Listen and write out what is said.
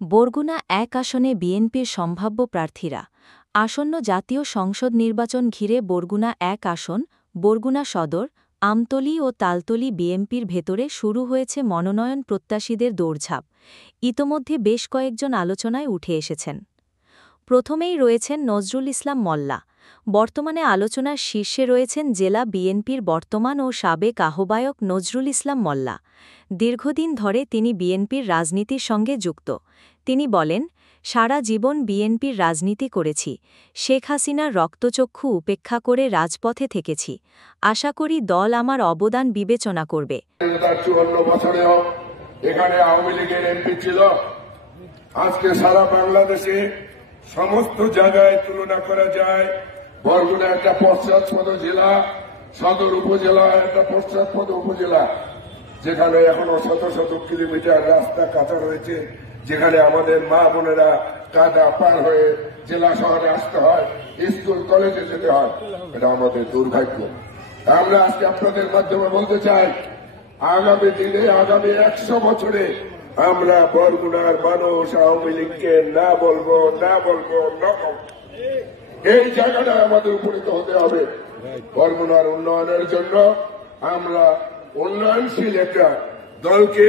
বরগুনা এক আসনে বিএনপির সম্ভাব্য প্রার্থীরা। আসন্ন জাতীয় সংসদ নির্বাচন ঘিরে বরগুনা এক আসন, বরগুনা সদর, আমতলী ও তালতলী বিএনপির ভেতরে শুরু হয়েছে মনোনয়ন প্রত্যাশীদের দৌড়ঝাঁপ। ইতোমধ্যে বেশ কয়েকজন আলোচনায় উঠে এসেছেন। প্রথমেই রয়েছেন নজরুল ইসলাম মোল্লা। বর্তমানে আলোচনার শীর্ষে রয়েছেন জেলা বিএনপির বর্তমান ও সাবেক আহ্বায়ক নজরুল ইসলাম মোল্লা। দীর্ঘদিন ধরে তিনি বিএনপির রাজনীতির সঙ্গে যুক্ত। তিনি বলেন, সারা জীবন বিএনপির রাজনীতি করেছি, শেখ হাসিনার রক্তচক্ষু উপেক্ষা করে রাজপথে থেকেছি। আশা করি দল আমার অবদান বিবেচনা করবে। 54 বছরেও এখানে আওয়ামী লীগের এমপি ছিল। আজকে সারা বাংলাদেশে সমস্ত জায়গায় তুলনা করা যায়, বরগুনা একটা পশ্চাৎপদ জেলা, সদর উপজেলা একটা পশ্চাৎপদ উপজেলা, যেখানে এখনো শত শত কিলোমিটার রাস্তা কাঁচা রয়েছে, যেখানে আমাদের মা বোনেরা কাদা পার হয়ে জেলা শহরে আসতে হয়, স্কুল কলেজে যেতে হয়। এটা আমাদের দুর্ভাগ্য। আমরা আজকে আপনাদের মাধ্যমে বলতে চাই, আগামী দিনে আগামী 100 বছরে আমরা বরগুনার মানুষ আওয়ামী লীগকে না বলবো। এই জায়গাটা আমাদের উপনীত হতে হবে। বরগুনার উন্নয়নের জন্য আমরা উন্নয়নশীল একটা দলকে